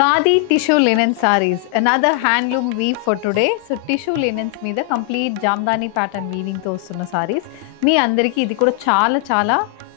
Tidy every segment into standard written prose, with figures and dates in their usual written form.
Khadi tissue linen sarees, another handloom weave for today. So tissue linens మీద complete Jamdani pattern weaving తో వస్తున్న sarees. మీ అందరికీ ఇది కూడా చాలా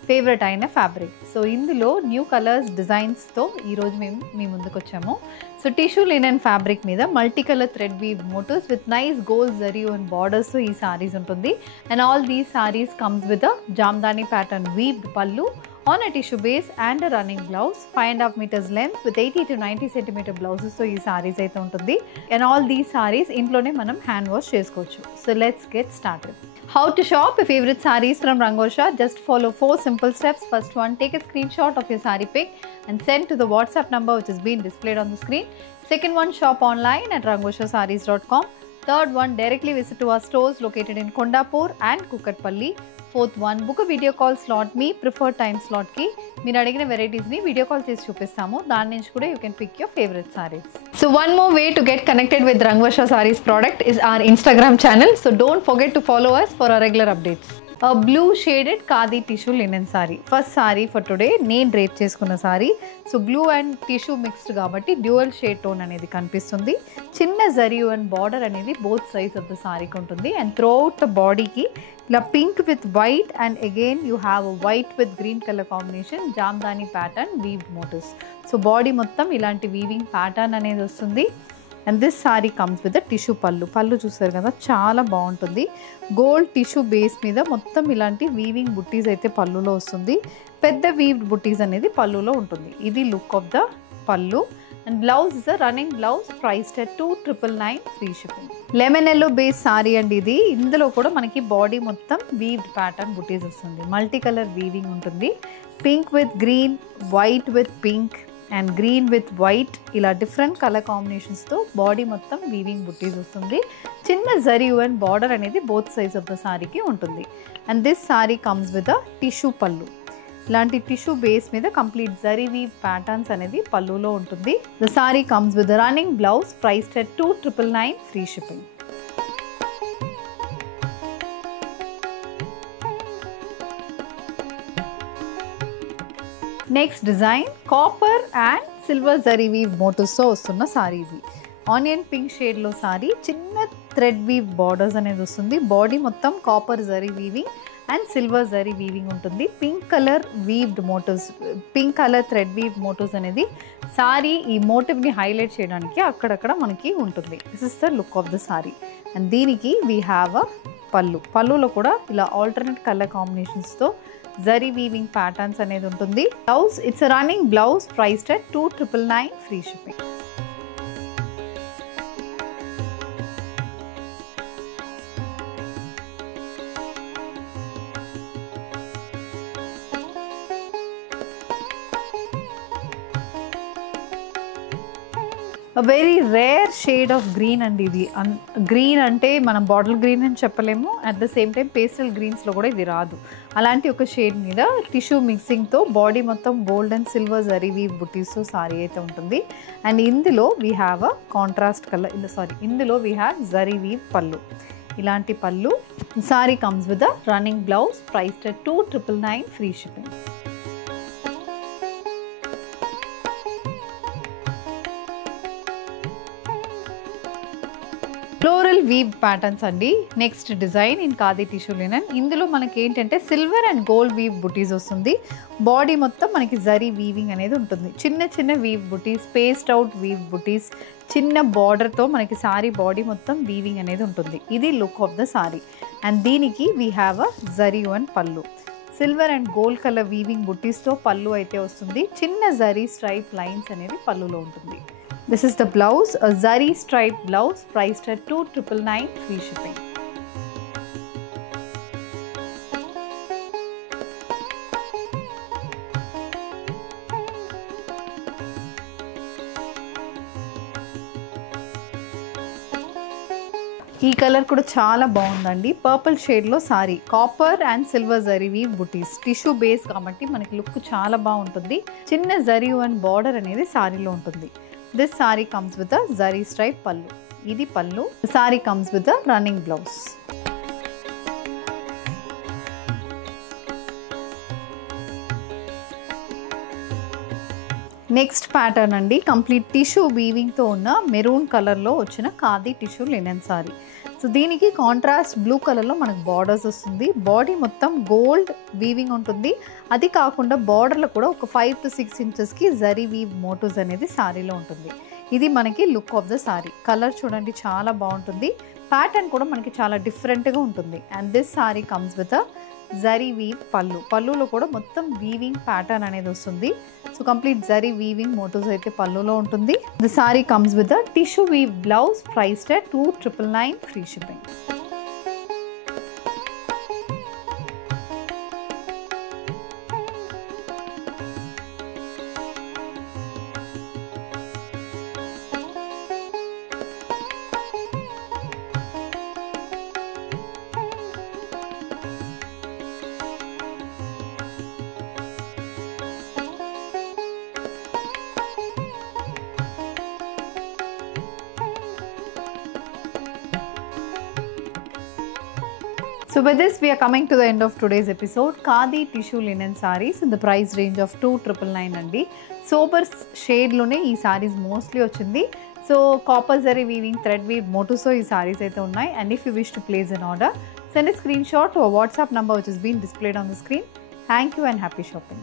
ఫేవరెట్ అయిన ఫ్యాబ్రిక్. సో ఇందులో న్యూ కలర్స్ డిజైన్స్ తో ఈ రోజు మేము మీ ముందుకు వచ్చాము. సో టిష్యూ లినెన్ ఫ్యాబ్రిక్ మీద multi colour thread weave motifs with nice gold zari and borders తో ఈ sarees ఉంటుంది. And all these sarees comes with a jamdani pattern weaved pallu on a tissue base and a running blouse, 5.5 meters length with 80 to 90 centimeter blouses. So ee sarees aithe untundi and all these sarees intlone manam hand wash chesukochu. So let's get started. How to shop your favorite sarees from Rangosha? Just follow 4 simple steps. First one, take a screenshot of your saree pic and send to the WhatsApp number which is being displayed on the screen. Second one, shop online at rangoshasarees.com. Third one, directly visit to our stores located in Kondapur and Kukatpalli. Fourth one, book a video call slot me preferred time slot కి మీరు అడిగిన varieties ని video call చేసి చూపిస్తాము. దాని నుంచి కూడా you can pick your favorite sarees. So one more way to get connected with Rangosha Sarees product is our Instagram channel. So don't forget to follow us for our regular updates. A blue shaded khadi tissue linen saree. First saree for today నేను drape చేసుకున్న saree. So blue and tissue mixed కాబట్టి dual shade tone అనేది కనిపిస్తుంది. చిన్న zari and border అనేది both sides of the సారీకి ఉంటుంది. And throughout the బాడీకి ఇలా pink with white and again you have white with green colour combination jamdani pattern weaved motifs. So body మొత్తం ఇలాంటి వీవింగ్ ప్యాటర్న్ అనేది వస్తుంది. And this sari comes with tissue pallu చూసారు కదా, చాలా బాగుంటుంది. గోల్డ్ టిష్యూ బేస్ మీద మొత్తం ఇలాంటి వీవింగ్ బుట్టీస్ అయితే పళ్ళులో వస్తుంది. పెద్ద వీవ్డ్ బుట్టీస్ అనేది పళ్ళులో ఉంటుంది. ఇది లుక్ ఆఫ్ ద పళ్ళు. And blouse is a running blouse, priced at 2,999 free shipping. Lemon yellow base sorry అండి ఇది. ఇందులో కూడా మనకి బాడీ మొత్తం వీవ్డ్ ప్యాటర్న్ బుట్టీస్ వస్తుంది. మల్టీ కలర్ వీవింగ్ ఉంటుంది. Pink with green, white with pink and green with white, ఇలా డిఫరెంట్ కలర్ కాంబినేషన్స్తో బాడీ మొత్తం వీవింగ్ బుట్టీస్ వస్తుంది. చిన్న జరీ అండ్ బార్డర్ అనేది బోత్ సైడ్స్ ఆఫ్ ద సారీకి ఉంటుంది. And this sari comes with a tissue పళ్ళు. ఇలాంటి టిష్యూ బేస్ మీద కంప్లీట్ జరీ వీవ్ ప్యాటర్న్స్ అనేది పళ్ళులో ఉంటుంది. The sorry comes with running blouse, priced at 2,999 free shipping. Next design copper and silver zari weave మోటివ్స్తో వస్తున్న సారీ ఇది. ఆనియన్ పింక్ షేడ్లో సారీ, చిన్న థ్రెడ్ వీవ్ బార్డర్స్ అనేది వస్తుంది. బాడీ మొత్తం copper zari weaving and silver zari weaving ఉంటుంది. Pink colour weaved motifs, pink colour thread weave motifs అనేది సారీ ఈ మోటివ్ని హైలైట్ చేయడానికి అక్కడక్కడ మనకి ఉంటుంది. This is the look of the sari. And దీనికి వీ హ్యావ్ అ పళ్ళులో కూడా ఇలా ఆల్టర్నేట్ కలర్ కాంబినేషన్స్తో జరీ వీవింగ్ ప్యాటర్న్స్ అనేది ఉంటుంది. Blouse it's running blouse, priced at 2,999 free shipping. A very rare shade of green అండి ఇది. గ్రీన్ అంటే మనం బాటిల్ గ్రీన్ అని చెప్పలేము, at the same time pastel గ్రీన్స్లో కూడా ఇది రాదు. అలాంటి ఒక షేడ్ మీద టిష్యూ మిక్సింగ్తో బాడీ మొత్తం gold and silver zari weave బుటీస్తో సారీ అయితే ఉంటుంది. అండ్ ఇందులో we have a contrast colour, ఇందులో we have zari weave pallu. ఇలాంటి pallu. Sari comes with a running blouse, priced at 2,999 free shipping. Floral weave patterns అండి. Next design in khadi tissue linen. ఇందులో మనకి ఏంటంటే సిల్వర్ అండ్ గోల్డ్ వీవ్ బుటీస్ వస్తుంది. బాడీ మొత్తం మనకి జరీ వీవింగ్ అనేది ఉంటుంది. చిన్న వీవ్ బుటీస్, పేస్ట్ అవుట్ వీవ్ బుటీస్, చిన్న బార్డర్తో మనకి సారీ బాడీ మొత్తం వీవింగ్ అనేది ఉంటుంది. ఇది look of the sari. And దీనికి we have a zari and pallu. Silver and gold colour weaving బుటీస్తో పళ్ళు అయితే వస్తుంది. చిన్న జరీ స్ట్రైప్ లైన్స్ అనేది పళ్ళులో ఉంటుంది. This is the blouse, a zari striped blouse, priced at 2,999 free shipping. ఈ కలర్ కూడా చాలా బాగుందండి. పర్పుల్ షేడ్లో sari, copper and silver zari weave బుటీస్, టిష్యూ బేస్ కాబట్టి మనకి లుక్ చాలా బాగుంటుంది. చిన్న జరీ అండ్ బార్డర్ అనేది సారీలో ఉంటుంది. This saree comes with a zari stripe pallu. Idi pallu. The saree comes with a running blouse. Next pattern అండి, కంప్లీట్ టిష్యూ వీవింగ్తో ఉన్న మెరూన్ కలర్లో వచ్చిన khadi tissue linen sorry. So దీనికి కాంట్రాస్ట్ బ్లూ కలర్లో మనకు బార్డర్స్ వస్తుంది. బాడీ మొత్తం గోల్డ్ వీవింగ్ ఉంటుంది. అది కాకుండా బార్డర్లో కూడా ఒక 5 to 6 ఇంచెస్కి జరీ వీవ్ మోటివ్స్ అనేది సారీలో ఉంటుంది. ఇది మనకి look of the sari. Colour చూడండి చాలా బాగుంటుంది. ప్యాటర్న్ కూడా మనకి చాలా డిఫరెంట్గా ఉంటుంది. And this sari comes with a zari weave pallu. పళ్ళులో కూడా మొత్తం వీవింగ్ ప్యాటర్న్ అనేది వస్తుంది. So complete zari weaving motifs అయితే పళ్ళులో ఉంటుంది. The sari comes with a tissue weave blouse, priced at 2,999 free shipping. So with this we are coming to the end of today's episode. Khadi tissue linen sarees in the price range of 2,999 andi. Sober shade lone ee sarees mostly ochindi. So copper zari weaving thread weave motifs so ee sarees aithe unnai. And if you wish to place an order, send a screenshot to a WhatsApp number which has been displayed on the screen. Thank you and happy shopping.